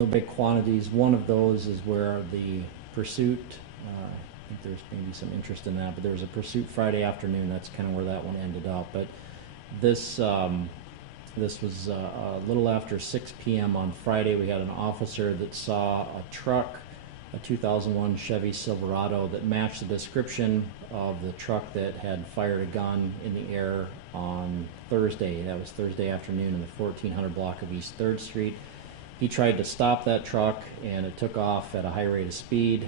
no big quantities. One of those is where the pursuit, I think there's maybe some interest in that, but there was a pursuit Friday afternoon. That's kind of where that one ended up. But this was a little after 6 p.m. on Friday. We had an officer that saw a truck, a 2001 Chevy Silverado, that matched the description of the truck that had fired a gun in the air on Thursday. That was Thursday afternoon in the 1400 block of East 3rd Street. He tried to stop that truck, and it took off at a high rate of speed.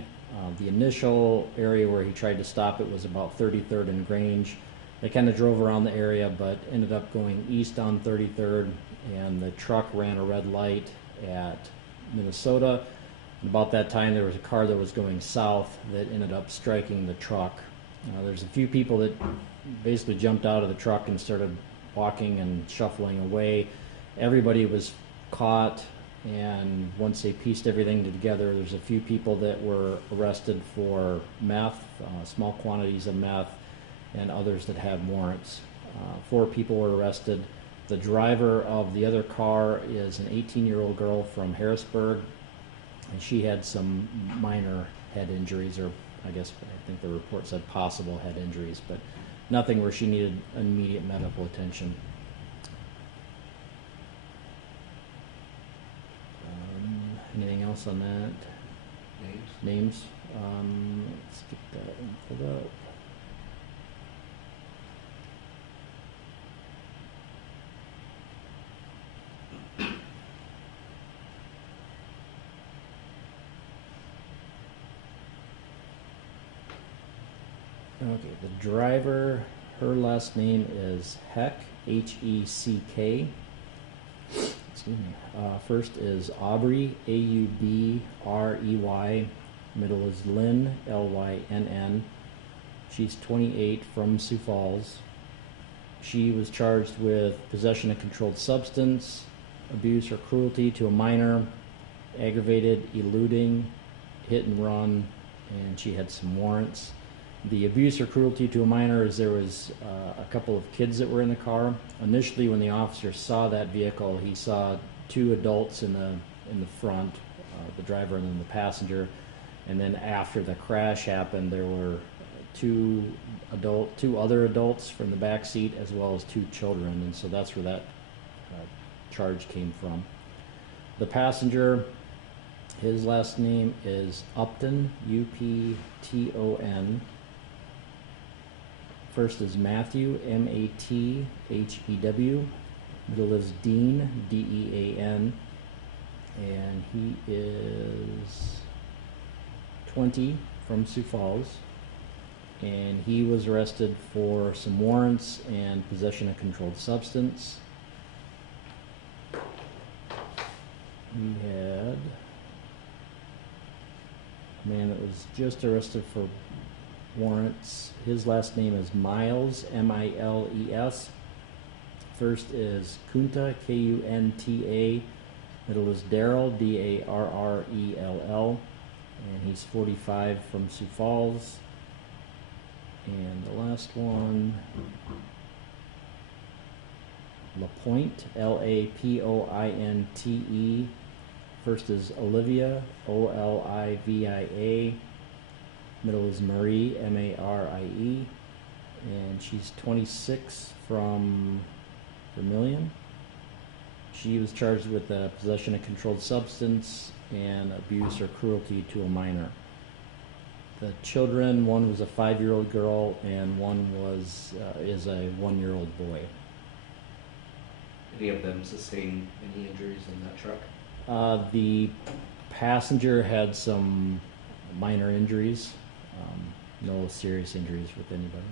The initial area where he tried to stop it was about 33rd and Grange. They kind of drove around the area, but ended up going east on 33rd, and the truck ran a red light at Minnesota. And about that time, there was a car that was going south that ended up striking the truck. There's a few people that basically jumped out of the truck and started walking and shuffling away. Everybody was caught, and once they pieced everything together, there's a few people that were arrested for meth, small quantities of meth, and others that had warrants. 4 people were arrested. The driver of the other car is an 18-year-old girl from Harrisburg, and she had some minor head injuries, or I think the report said possible head injuries, but nothing where she needed immediate medical attention. Anything else on that? Names? Let's get that info up. Okay, the driver, her last name is Heck, H-E-C-K. Excuse me. First is Aubrey, A-U-B-R-E-Y. Middle is Lynn, L-Y-N-N. She's 28, from Sioux Falls. She was charged with possession of controlled substance, abuse or cruelty to a minor, aggravated eluding, hit and run, and she had some warrants. The abuse or cruelty to a minor is there was a couple of kids that were in the car. Initially, when the officer saw that vehicle, he saw 2 adults in the front, the driver and then the passenger. And then after the crash happened, there were two other adults from the back seat, as well as 2 children, and so that's where that charge came from. The passenger, his last name is Upton, U-P-T-O-N. First is Matthew, M-A-T-H-E-W. Middle is Dean, D-E-A-N. And he is 20, from Sioux Falls. And he was arrested for some warrants and possession of controlled substance. We had a man that was just arrested for warrants. His last name is Miles, M-I-L-E-S. First is Kunta, K-U-N-T-A. Middle is Darrell, D-A-R-R-E-L-L. And he's 45, from Sioux Falls. And the last one, LaPointe, L-A-P-O-I-N-T-E. First is Olivia, O-L-I-V-I-A. Middle is Marie, M-A-R-I-E. And she's 26, from Vermilion. She was charged with possession of controlled substance and abuse or cruelty to a minor. The children, one was a 5-year-old girl and one is a 1-year-old boy. Any of them sustain any injuries in that truck? The passenger had some minor injuries, no serious injuries with anybody.